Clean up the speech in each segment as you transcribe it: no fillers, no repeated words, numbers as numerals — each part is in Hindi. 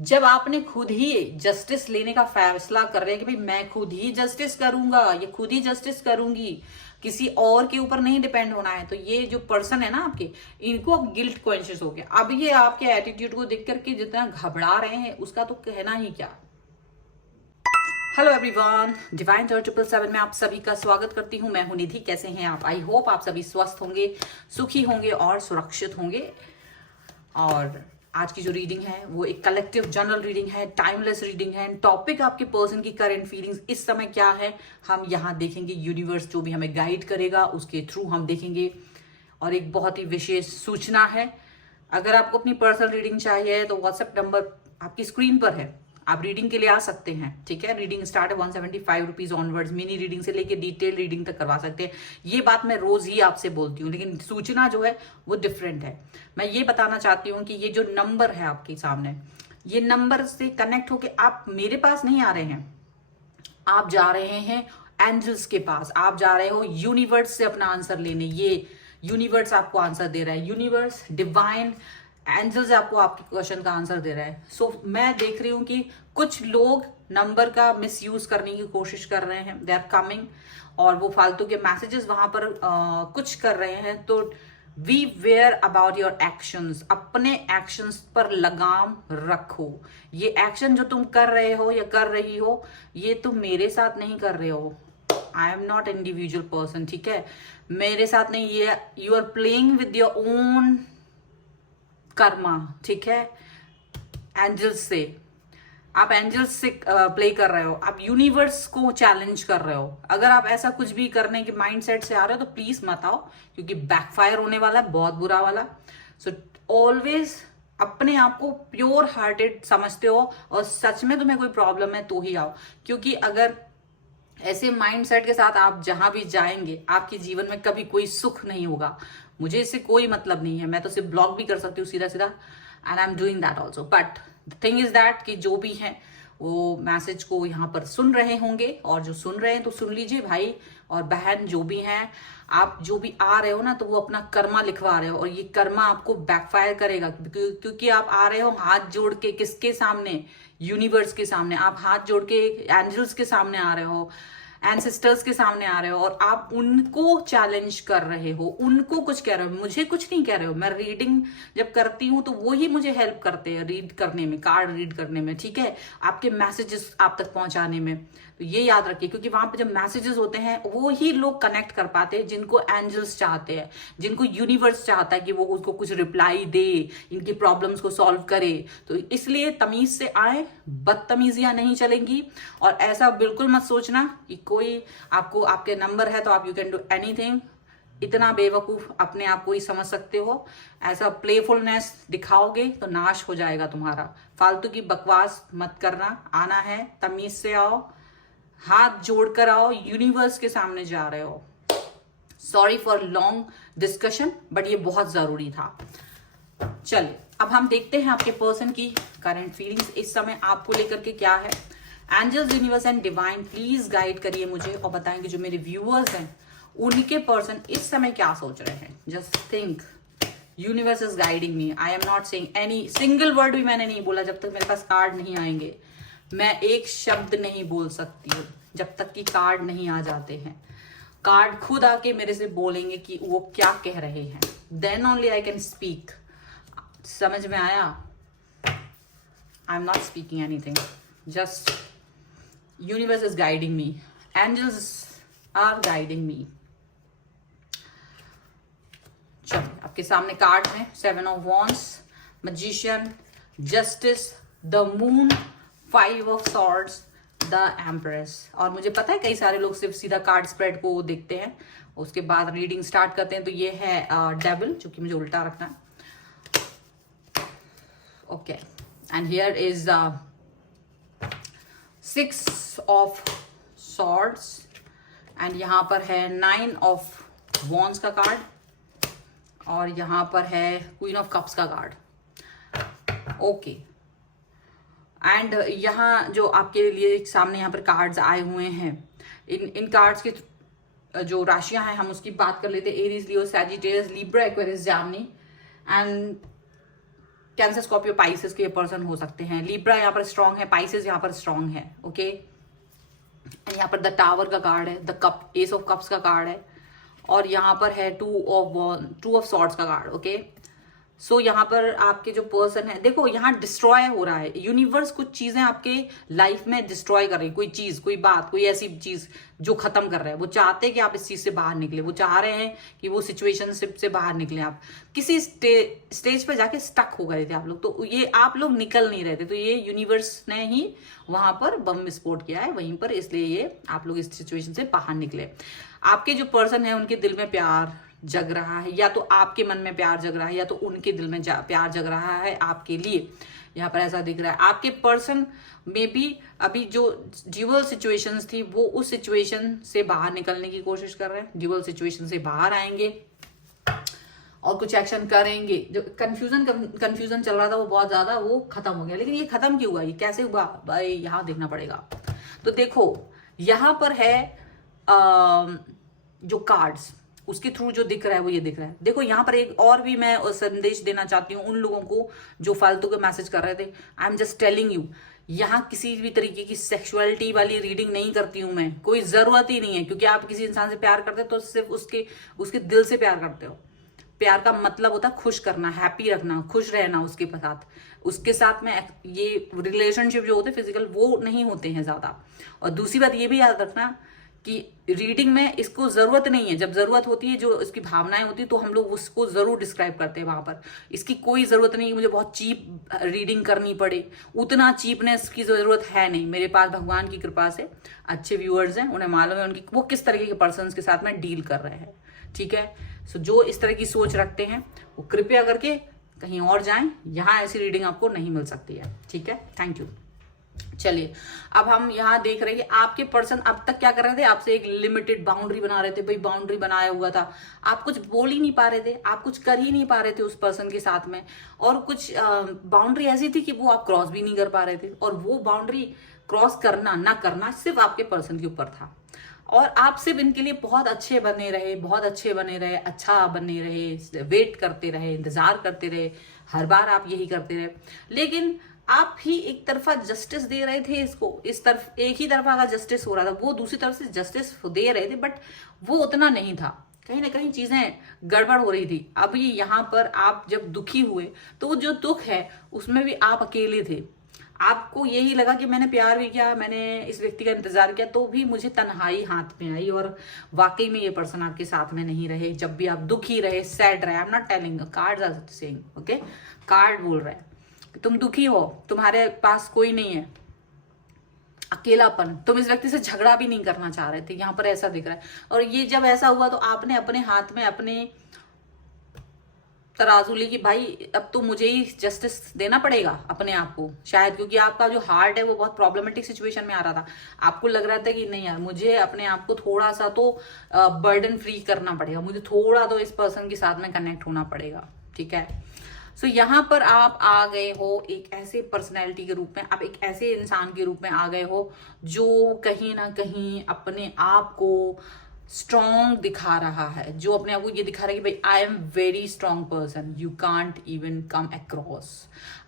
जब आपने खुद ही जस्टिस लेने का फैसला कर रहे हैं कि भाई मैं खुद ही जस्टिस करूंगा, ये खुद ही जस्टिस करूंगी, किसी और के ऊपर नहीं डिपेंड होना है, तो ये जो पर्सन है ना आपके, इनको अब गिल्ट कॉन्शियस हो गया। अब ये आपके एटीट्यूड को देख करके जितना घबरा रहे हैं उसका तो कहना ही क्या। हेलो एवरीवन, डिवाइन 777 में आप सभी का स्वागत करती हूँ। मैं हूं निधि। कैसे हैं आप? आई होप आप सभी स्वस्थ होंगे, सुखी होंगे और सुरक्षित होंगे। और आज की जो रीडिंग है वो एक कलेक्टिव जनरल रीडिंग है, टाइमलेस रीडिंग है। टॉपिक आपके पर्सन की करंट फीलिंग्स इस समय क्या है हम यहाँ देखेंगे। यूनिवर्स जो भी हमें गाइड करेगा उसके थ्रू हम देखेंगे। और एक बहुत ही विशेष सूचना है, अगर आपको अपनी पर्सनल रीडिंग चाहिए तो व्हाट्सएप नंबर आपकी स्क्रीन पर है, आप रीडिंग के लिए आ सकते हैं। ठीक है, रीडिंग स्टार्ट है 175 रुपीज ऑनवर्ड्स। मिनी रीडिंग से लेके डिटेल रीडिंग तक करवा सकते हैं। ये बात मैं रोज ही आपसे बोलती हूँ, लेकिन सूचना जो है वो डिफरेंट है। मैं ये बताना चाहती हूँ कि ये जो नंबर है आपके सामने, ये नंबर से कनेक्ट होके आप मेरे पास नहीं आ रहे हैं, आप जा रहे हैं एंजल्स के पास, आप जा रहे हो यूनिवर्स से अपना आंसर लेने। ये यूनिवर्स आपको आंसर दे रहा है, यूनिवर्स, डिवाइन, एंजल्स आपको आपके क्वेश्चन का आंसर दे रहा है। सो मैं देख रही हूं कि कुछ लोग नंबर का मिस यूज करने की कोशिश कर रहे हैं, दे आर कमिंग, और वो फालतू के मैसेजेस वहां पर कुछ कर रहे हैं। तो be aware about your actions, अपने एक्शंस पर लगाम रखो। ये एक्शन जो तुम कर रहे हो या कर रही हो, ये तुम मेरे साथ नहीं कर रहे हो। I am not individual person, ठीक है, मेरे साथ नहीं। ये you are playing with your own karma, ठीक है। एंजल्स से आप एंजल्स से प्ले कर रहे हो, आप यूनिवर्स को चैलेंज कर रहे हो। अगर आप ऐसा कुछ भी करने के माइंडसेट से आ रहे हो तो प्लीज मत आओ, क्योंकि बैकफायर होने वाला है, बहुत बुरा वाला। सो ऑलवेज अपने आप को प्योर हार्टेड समझते हो और सच में तुम्हें कोई प्रॉब्लम है तो ही आओ, क्योंकि अगर ऐसे माइंडसेट के साथ आप जहां भी जाएंगे आपके जीवन में कभी कोई सुख नहीं होगा। मुझे इससे कोई मतलब नहीं है, मैं तो सिर्फ ब्लॉग भी कर सकती हूँ सीधा सीधा, and I am doing that also. But the thing is that कि जो भी है वो मैसेज को यहाँ पर सुन रहे होंगे, और जो सुन रहे हैं तो सुन लीजिए भाई और बहन, जो भी हैं आप, जो भी आ रहे हो ना, तो वो अपना कर्मा लिखवा रहे हो, और ये कर्मा आपको बैकफायर करेगा, क्योंकि आप आ रहे हो हाथ जोड़ के। किसके सामने? यूनिवर्स के सामने। आप हाथ जोड़ के एंजल्स के सामने आ रहे हो, एंसेस्टर्स के सामने आ रहे हो, और आप उनको चैलेंज कर रहे हो, उनको कुछ कह रहे हो, मुझे कुछ नहीं कह रहे हो। मैं रीडिंग जब करती हूँ तो वो ही मुझे हेल्प करते हैं रीड करने में, कार्ड रीड करने में, ठीक है, आपके मैसेजेस आप तक पहुंचाने में। तो ये याद रखिए, क्योंकि वहां पे जब मैसेजेस होते हैं वो ही लोग कनेक्ट कर पाते हैं जिनको एंजल्स चाहते हैं, जिनको यूनिवर्स चाहता है कि वो उसको कुछ रिप्लाई दे, इनकी प्रॉब्लम्स को सॉल्व करे। तो इसलिए तमीज से आए, बदतमीजियां नहीं चलेंगी। और ऐसा बिल्कुल मत सोचना कि कोई आपको, आपके नंबर है तो आप यू कैन डू एनीथिंग। इतना बेवकूफ अपने आप को ही समझ सकते हो। ऐसा प्लेफुलनेस दिखाओगे तो नाश हो जाएगा तुम्हारा। फालतू की बकवास मत करना। आना है तमीज से आओ, हाथ जोड़कर आओ, यूनिवर्स के सामने जा रहे हो। Sorry for long discussion, but ये बहुत जरूरी था। चलिए अब हम देखते हैं आपके पर्सन की करंट फीलिंग्स इस समय आपको लेकर के क्या है। Angels, universe and divine, please guide करिए मुझे और बताएंगे जो मेरे व्यूअर्स हैं उनके पर्सन इस समय क्या सोच रहे हैं। Just think, universe is guiding me. I am not saying any single word भी मैंने नहीं बोला जब तक मेरे पास कार्ड नहीं आएंगे। मैं एक शब्द नहीं बोल सकती हूँ जब तक कि कार्ड नहीं आ जाते हैं। कार्ड खुद आके मेरे से बोलेंगे कि वो क्या कह रहे हैं, then only I can speak. समझ में आया? I am not speaking anything, just universe is guiding me, angels are guiding me. चलिए आपके सामने कार्ड है, 7 of wands, magician, justice, the moon, 5 of swords, the empress. और मुझे पता है कई सारे लोग सिर्फ सीधा कार्ड स्प्रेड को देखते हैं, उसके बाद रीडिंग स्टार्ट करते हैं। तो ये है डेविल, जो कि मुझे उल्टा रखना है। Okay, and here is 6 of swords, and यहां पर है 9 ऑफ वॉन्ड्स का कार्ड, और यहां पर है क्वीन ऑफ कप्स का कार्ड। ओके, एंड यहाँ जो आपके लिए सामने यहाँ पर कार्ड्स आए हुए हैं, इन कार्ड्स के जो राशियां हैं हम उसकी बात कर लेते हैं। Aries, Leo, Sagittarius, Libra, Aquarius, Gemini. And cancer, Scorpio, Pisces के ये पर्सन हो सकते हैं। लिब्रा यहाँ पर स्ट्रांग है, पाइसेस यहाँ पर स्ट्रांग है। ओके, यहाँ पर द टावर का कार्ड है, the cup, S of cups का कार्ड है, और यहाँ पर है टू ऑफ सॉर्ड्स का कार्ड। ओके, सो यहाँ पर आपके जो पर्सन है, देखो यहाँ डिस्ट्रॉय हो रहा है। यूनिवर्स कुछ चीजें आपके लाइफ में डिस्ट्रॉय कर रही है, कोई चीज, कोई बात, कोई ऐसी चीज जो खत्म कर रहा है। वो चाहते हैं कि आप इस चीज से बाहर निकले, वो चाह रहे हैं कि वो सिचुएशनशिप से बाहर निकले। आप किसी स्टेज पे जाके स्टक हो गए थे आप लोग, तो ये आप लोग निकल नहीं रहे थे, तो ये यूनिवर्स ने ही वहां पर बम विस्फोट किया है वहीं पर, इसलिए ये आप लोग इस सिचुएशन से बाहर निकले। आपके जो पर्सन है उनके दिल में प्यार जग रहा है, या तो आपके मन में प्यार जग रहा है, या तो उनके दिल में प्यार जग रहा है आपके लिए। यहाँ पर ऐसा दिख रहा है आपके पर्सन में भी अभी जो ड्यूअल सिचुएशंस थी, वो उस सिचुएशन से बाहर निकलने की कोशिश कर रहे हैं, ड्यूअल सिचुएशन से बाहर आएंगे और कुछ एक्शन करेंगे। जो कंफ्यूजन चल रहा था वो बहुत ज्यादा, वो खत्म हो गया। लेकिन ये खत्म क्यों हुआ, ये कैसे हुआ भाई, यहाँ देखना पड़ेगा। तो देखो यहाँ पर है जो कार्ड्स, उसके थ्रू जो दिख रहा है वो ये दिख रहा है। देखो यहाँ पर एक और भी मैं संदेश देना चाहती हूँ उन लोगों को जो फालतू के मैसेज कर रहे थे। I am just telling you, यहाँ किसी भी तरीके की सेक्सुअलिटी वाली रीडिंग नहीं करती हूँ मैं, कोई जरूरत ही नहीं है। क्योंकि आप किसी इंसान से प्यार करते हो तो सिर्फ उसके दिल से प्यार करते हो। प्यार का मतलब होता है खुश करना, हैप्पी रखना, खुश रहना उसके साथ में। ये रिलेशनशिप जो होते हैं फिजिकल, वो नहीं होते हैं ज्यादा। और दूसरी बात ये भी याद रखना कि रीडिंग में इसको जरूरत नहीं है। जब जरूरत होती है, जो इसकी भावनाएं होती है, तो हम लोग उसको जरूर डिस्क्राइब करते हैं वहां पर। इसकी कोई जरूरत नहीं कि मुझे बहुत चीप रीडिंग करनी पड़े, उतना चीपनेस की जरूरत है नहीं। मेरे पास भगवान की कृपा से अच्छे व्यूअर्स हैं, उन्हें मालूम है उनकी वो किस तरीके के पर्सन के साथ में डील कर रहे हैं। ठीक है, सो जो इस तरह की सोच रखते हैं वो कृपया करके कहीं और जाएं, यहाँ ऐसी रीडिंग आपको नहीं मिल सकती है। ठीक है, थैंक यू। चलिए अब हम यहाँ देख रहे हैं कि आपके पर्सन अब तक क्या कर रहे थे, आपसे एक लिमिटेड बाउंड्री बना रहे थे। भाई बाउंड्री बनाया हुआ था, आप कुछ बोल ही नहीं पा रहे थे, आप कुछ कर ही नहीं पा रहे थे उस पर्सन के साथ में। और कुछ बाउंड्री ऐसी थी कि वो आप क्रॉस भी नहीं कर पा रहे थे, और वो बाउंड्री क्रॉस करना ना करना सिर्फ आपके पर्सन के ऊपर था। और आप सिर्फ इनके लिए बहुत अच्छे बने रहे, अच्छा बने रहे, वेट करते रहे, इंतजार करते रहे, हर बार आप यही करते रहे। लेकिन आप ही एक तरफा जस्टिस दे रहे थे इसको, इस तरफ एक ही तरफा का जस्टिस हो रहा था, वो दूसरी तरफ से जस्टिस दे रहे थे, बट वो उतना नहीं था। कहीं ना कहीं चीजें गड़बड़ हो रही थी। अभी यहाँ पर आप जब दुखी हुए तो वो जो दुख है उसमें भी आप अकेले थे। आपको यही लगा कि मैंने प्यार भी किया, मैंने इस व्यक्ति का इंतजार किया, तो भी मुझे तन्हाई हाथ में आई। और वाकई में ये पर्सन आपके साथ में नहीं रहे। जब भी आप दुखी रहे, सैड रहे, I am not telling, cards are saying, okay, card बोल रहे हैं तुम दुखी हो, तुम्हारे पास कोई नहीं है, अकेलापन, तुम इस व्यक्ति से झगड़ा भी नहीं करना चाह रहे थे, यहाँ पर ऐसा दिख रहा है। और ये जब ऐसा हुआ तो आपने अपने हाथ में अपने तराजू ली कि भाई अब तो मुझे ही जस्टिस देना पड़ेगा अपने आप को, शायद क्योंकि आपका जो हार्ट है वो बहुत प्रॉब्लमेटिक सिचुएशन में आ रहा था। आपको लग रहा था कि नहीं यार, मुझे अपने आप को थोड़ा सा तो बर्डन फ्री करना पड़ेगा, मुझे थोड़ा तो इस पर्सन के साथ में कनेक्ट होना पड़ेगा। ठीक है, सो यहाँ पर आप आ गए हो एक ऐसे पर्सनैलिटी के रूप में, आप एक ऐसे इंसान के रूप में आ गए हो जो कहीं ना कहीं अपने आप को स्ट्रॉन्ग दिखा रहा है, जो अपने आप को ये दिखा रहा है कि भाई I am very strong person, you can't even come across.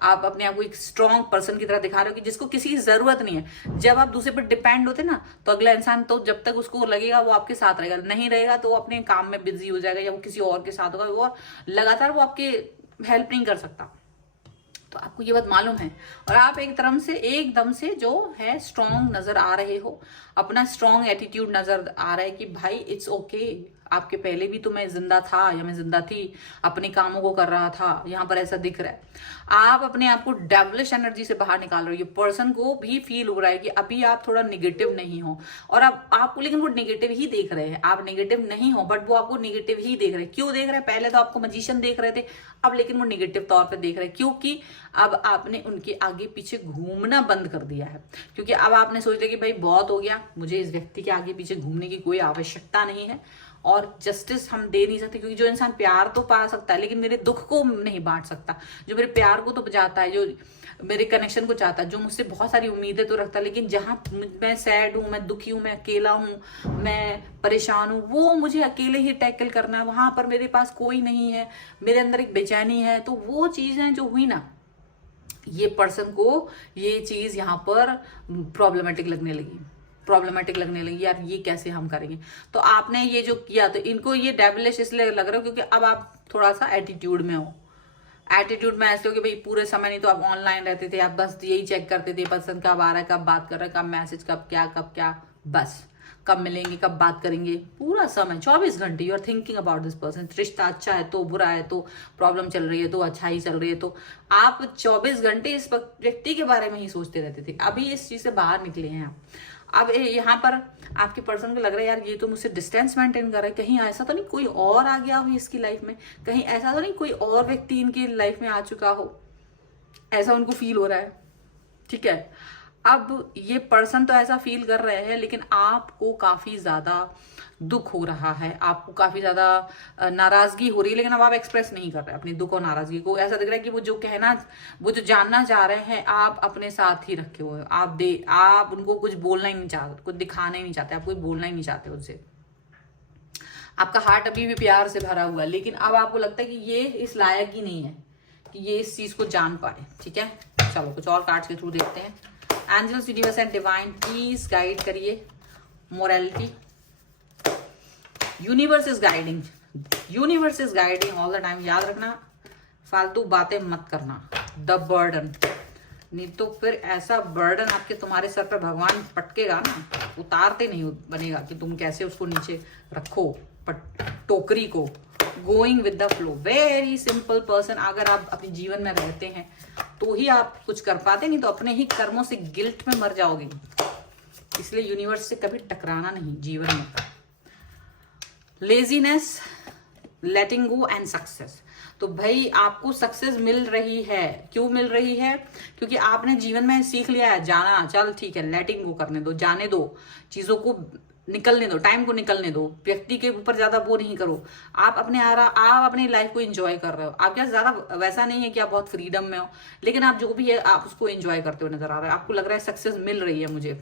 आप अपने आप को एक स्ट्रॉन्ग पर्सन की तरह दिखा रहे हो कि जिसको किसी की जरूरत नहीं है। जब आप दूसरे पर डिपेंड होते ना, तो अगला इंसान तो जब तक उसको लगेगा वो आपके साथ रहेगा, नहीं रहेगा तो वो अपने काम में बिजी हो जाएगा, या वो किसी और के साथ होगा, वो लगातार वो आपके हेल्प नहीं कर सकता। तो आपको ये बात मालूम है, और आप एकदम से जो है स्ट्रॉन्ग नजर आ रहे हो, अपना स्ट्रॉन्ग एटीट्यूड नजर आ रहा है कि भाई इट्स ओके, आपके पहले भी तो मैं जिंदा था या मैं जिंदा थी, अपने कामों को कर रहा था। यहाँ पर ऐसा दिख रहा है आप अपने आप को डेवलिश एनर्जी से बाहर निकाल रहे हो। ये पर्सन को भी फील हो रहा है कि अभी आप थोड़ा निगेटिव नहीं हो, और अब आपको लेकिन वो निगेटिव ही देख रहे हैं। आप निगेटिव नहीं हो बट वो आपको निगेटिव ही देख रहे हैं। क्यों देख रहे हैं? पहले तो आपको मजिशियन देख रहे थे, अब लेकिन वो निगेटिव तौर पर देख रहे हैं, क्योंकि अब आपने उनके आगे पीछे घूमना बंद कर दिया है। क्योंकि अब आपने सोच लिया कि भाई बहुत हो गया, मुझे इस व्यक्ति के आगे पीछे घूमने की कोई आवश्यकता नहीं है, और जस्टिस हम दे नहीं सकते। क्योंकि जो इंसान प्यार तो पा सकता है लेकिन मेरे दुख को नहीं बांट सकता, जो मेरे प्यार को तो बचाता है, जो मेरे कनेक्शन को चाहता है, जो मुझसे बहुत सारी उम्मीदें तो रखता है, लेकिन जहां मैं सैड हूं, मैं दुखी हूं, मैं अकेला हूं, मैं परेशान हूं, वो मुझे अकेले ही टैकल करना है। वहां पर मेरे पास कोई नहीं है, मेरे अंदर एक बेचैनी है। तो वो चीजें जो हुई ना, ये पर्सन को ये चीज यहाँ पर प्रॉब्लमेटिक लगने लगी, यार ये कैसे हम करेंगे। तो आपने ये जो किया, तो इनको ये डेविलिश इसलिए लग रहा है क्योंकि अब आप थोड़ा सा एटीट्यूड में हो। एटीट्यूड में ऐसे हो कि भाई पूरे समय नहीं तो आप ऑनलाइन रहते थे, आप बस यही चेक करते थे पर्सन कब आ रहा है, कब बात कर रहा है, कब मैसेज, कब क्या, बस कब मिलेंगे, कब बात करेंगे, पूरा समय 24 घंटे you are thinking about this person. रिश्ता अच्छा है तो बुरा है, तो प्रॉब्लम चल रही है तो अच्छा ही चल रही है, तो आप 24 घंटे इस व्यक्ति के बारे में ही सोचते रहते थे। अभी इस चीज से बाहर निकले हैं आप। अब यहाँ पर आपके पर्सन को लग रहा है यार ये तो मुझसे डिस्टेंस मेंटेन कर रहा है, कहीं ऐसा तो नहीं कोई और आ गया हो इसकी लाइफ में, कहीं ऐसा तो नहीं कोई और व्यक्ति इनकी लाइफ में आ चुका हो, ऐसा उनको फील हो रहा है। ठीक है, अब ये पर्सन तो ऐसा फील कर रहे हैं, लेकिन आपको काफी ज्यादा दुख हो रहा है, आपको काफी ज्यादा नाराजगी हो रही है, लेकिन अब आप एक्सप्रेस नहीं कर रहे अपनी दुख और नाराजगी को। ऐसा दिख रहा है कि वो जो जानना चाह रहे हैं आप अपने साथ ही रखे हुए हो, आप उनको कुछ बोलना ही नहीं चाहते, कुछ दिखाना ही नहीं चाहते, आप कुछ बोलना ही नहीं चाहते उनसे। आपका हार्ट अभी भी प्यार से भरा हुआ है, लेकिन अब आपको लगता है कि ये इस लायक ही नहीं है कि ये इस चीज को जान पाए। ठीक है, चलो कुछ और कार्ड्स के थ्रू देखते हैं। Angels, universe and divine please guide करिए morality. Universe is guiding, universe is guiding all the time. याद रखना, फालतू बातें मत करना। द बर्डन, नहीं तो फिर ऐसा बर्डन आपके तुम्हारे सर पर भगवान पटकेगा ना, उतारते नहीं बनेगा कि तुम कैसे उसको नीचे रखो टोकरी को। Going with the flow, very simple person. अगर आप अपने जीवन में रहते हैं तो ही आप कुछ कर पाते, नहीं तो अपने ही कर्मों से गिल्ट में मर जाओगे। इसलिए यूनिवर्स से कभी टकराना नहीं जीवन में। Laziness, letting go and success. तो भाई आपको सक्सेस मिल रही है, क्यों मिल रही है? क्योंकि आपने जीवन में सीख लिया है जाना, चल ठीक है लेटिंग गो करने दो, जाने दो, चीजों को निकलने दो, टाइम को निकलने दो, व्यक्ति के ऊपर ज्यादा वो नहीं करो। आप अपनी लाइफ को एंजॉय कर रहे हो। आप क्या ज्यादा वैसा नहीं है कि आप बहुत फ्रीडम में हो, लेकिन आप जो भी है आप उसको एंजॉय करते हुए नजर आ रहे हो। आपको लग रहा है सक्सेस मिल रही है मुझे,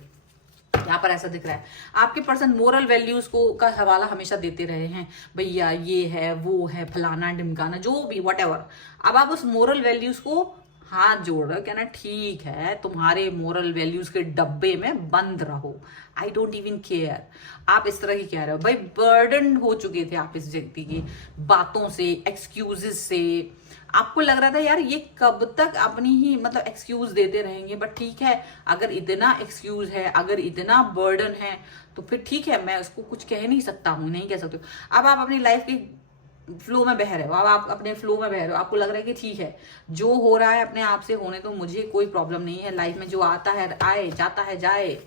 यहाँ पर ऐसा दिख रहा है। आपके पर्सन मोरल वैल्यूज को का हवाला हमेशा देते रहे हैं, भैया ये है वो है फलाना ढिमकाना जो भी व्हाटएवर। अब आप उस मोरल वैल्यूज को हाथ जोड़ रहे हो, कहना ठीक है तुम्हारे मोरल वैल्यूज के डब्बे में बंद रहो, आई डोंट इवन केयर। आप इस तरह की कह रहे हो भाई, बर्डन हो चुके थे आप इस व्यक्ति की बातों से, एक्सक्यूजेस से। आपको लग रहा था यार ये कब तक अपनी ही मतलब एक्सक्यूज देते रहेंगे, बट ठीक है अगर इतना एक्सक्यूज है, अगर इतना बर्डन है तो फिर ठीक है, मैं उसको कुछ कह नहीं सकता हूँ, नहीं कह सकती हूँ। अब आप अपनी लाइफ की फ्लो में बह रहे हो, अब आप अपने फ्लो में बह रहे हो, आपको लग रहा है कि ठीक है जो हो रहा है अपने आप से होने तो, मुझे कोई प्रॉब्लम नहीं है, लाइफ में जो आता है आए, जाता है जाए।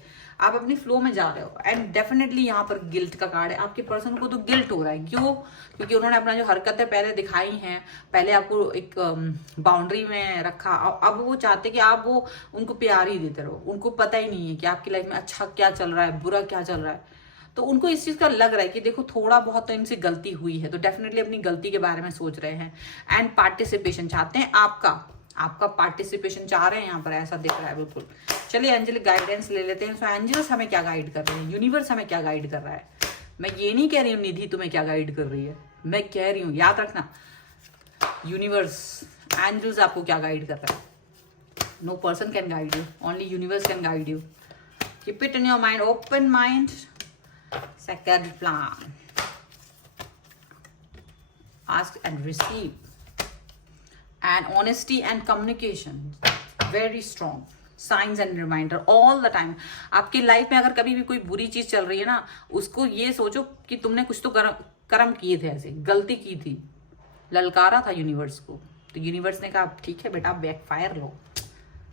आप अपनी फ्लो में जा रहे हो। एंड डेफिनेटली यहाँ पर गिल्ट का कार्ड है। आपके पर्सन को तो गिल्ट हो रहा है, क्यों? क्योंकि उन्होंने अपना जो हरकतें पहले दिखाई हैं, पहले आपको एक बाउंड्री में रखा, अब वो चाहते कि आप वो उनको प्यार ही देते रहो। उनको पता ही नहीं है कि आपकी लाइफ में अच्छा क्या चल रहा है, बुरा क्या चल रहा है। तो उनको इस चीज का लग रहा है कि देखो थोड़ा बहुत तो इनसे गलती हुई है, तो डेफिनेटली अपनी गलती के बारे में सोच रहे हैं। एंड पार्टिसिपेशन चाहते हैं, आपका पार्टिसिपेशन चाह रहे हैं यहाँ पर, ऐसा दिख रहा है बिल्कुल। चलिए एंजलिक गाइडेंस ले लेते हैं। सो एंजल्स हमें क्या गाइड कर रहे हैं, यूनिवर्स हमें क्या गाइड कर रहा है। मैं ये नहीं कह रही हूँ निधि तुम्हें क्या गाइड कर रही है, मैं कह रही हूँ याद रखना यूनिवर्स, एंजल्स आपको क्या गाइड कर रहा है। No person can guide you, only universe can guide you. Keep it in your mind, open mind. Second plan, ask and receive, and honesty and communication very strong, signs and reminder all the time। आपकी लाइफ में अगर कभी भी कोई बुरी चीज चल रही है ना, उसको ये सोचो कि तुमने कुछ तो कर्म किए थे, ऐसे गलती की थी, ललकारा था यूनिवर्स को, तो यूनिवर्स ने कहा ठीक है बेटा बैकफायर लो,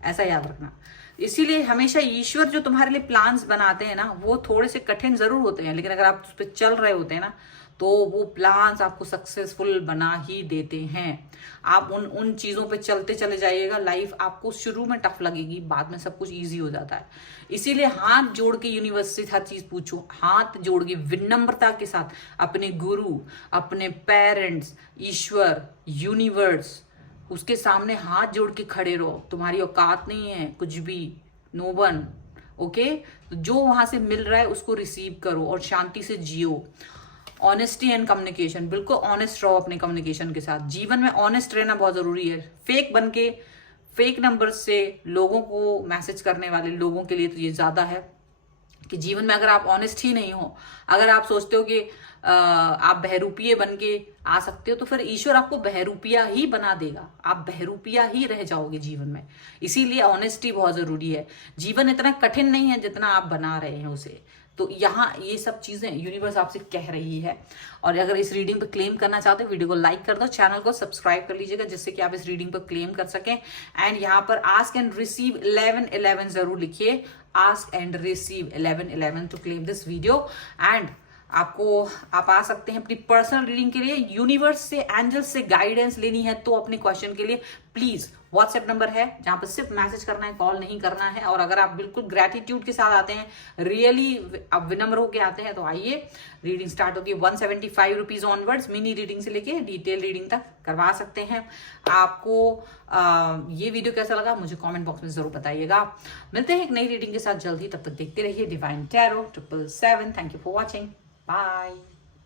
ऐसा याद रखना। इसीलिए हमेशा ईश्वर जो तुम्हारे लिए प्लान्स बनाते हैं ना, वो थोड़े से कठिन जरूर होते हैं, लेकिन अगर आप उस पर चल रहे होते हैं ना, तो वो प्लान्स आपको सक्सेसफुल बना ही देते हैं। आप उन चीजों पे चलते चले जाइएगा। लाइफ आपको शुरू में टफ लगेगी, बाद में सब कुछ इजी हो जाता है। इसीलिए हाथ जोड़ के यूनिवर्स से हर चीज पूछो, हाथ जोड़ के विनम्रता के साथ अपने गुरु, अपने पेरेंट्स, ईश्वर, यूनिवर्स, उसके सामने हाथ जोड़ के खड़े रहो। तुम्हारी औकात नहीं है कुछ भी, नो वन, ओके। जो वहां से मिल रहा है उसको रिसीव करो और शांति से जियो। ऑनेस्टी एंड कम्युनिकेशन, बिल्कुल ऑनेस्ट रहो अपने कम्युनिकेशन के साथ। जीवन में ऑनेस्ट रहना बहुत जरूरी है। फेक बन के फेक नंबर से लोगों को मैसेज करने वाले लोगों के लिए तो ये ज्यादा है कि जीवन में अगर आप ऑनेस्ट ही नहीं हो, अगर आप सोचते हो कि आप बहरूपिये बन के आ सकते हो, तो फिर ईश्वर आपको बहरूपिया ही बना देगा, आप बहरूपिया ही रह जाओगे जीवन में। इसीलिए ऑनेस्टी बहुत जरूरी है। जीवन इतना कठिन नहीं है जितना आप बना रहे हैं उसे। तो यहाँ ये सब चीजें यूनिवर्स आपसे कह रही है। और अगर इस रीडिंग पर क्लेम करना चाहते हो, वीडियो को लाइक कर दो, चैनल को सब्सक्राइब कर लीजिएगा, जिससे कि आप इस रीडिंग पर क्लेम कर सकें। एंड यहाँ पर आस्क एंड रिसीव 1111 जरूर लिखिए, ask and receive 1111 to claim this video. And आप आ सकते हैं अपनी पर्सनल रीडिंग के लिए। यूनिवर्स से, एंजल से गाइडेंस लेनी है तो अपने क्वेश्चन के लिए प्लीज व्हाट्सएप नंबर है जहां पर सिर्फ मैसेज करना है, कॉल नहीं करना है। और अगर आप बिल्कुल ग्रेटिट्यूड के साथ आते हैं, रियली आप विनम्र होके आते हैं, तो आइए। रीडिंग स्टार्ट होती है 175 रुपीज ऑनवर्ड्स। मिनी रीडिंग से लेके डिटेल रीडिंग तक करवा सकते हैं। आपको ये वीडियो कैसा लगा मुझे कमेंट बॉक्स में जरूर बताइएगा। मिलते हैं एक नई रीडिंग के साथ जल्दी, तब तक देखते रहिए divine tarot 777। Thank you for watching, bye.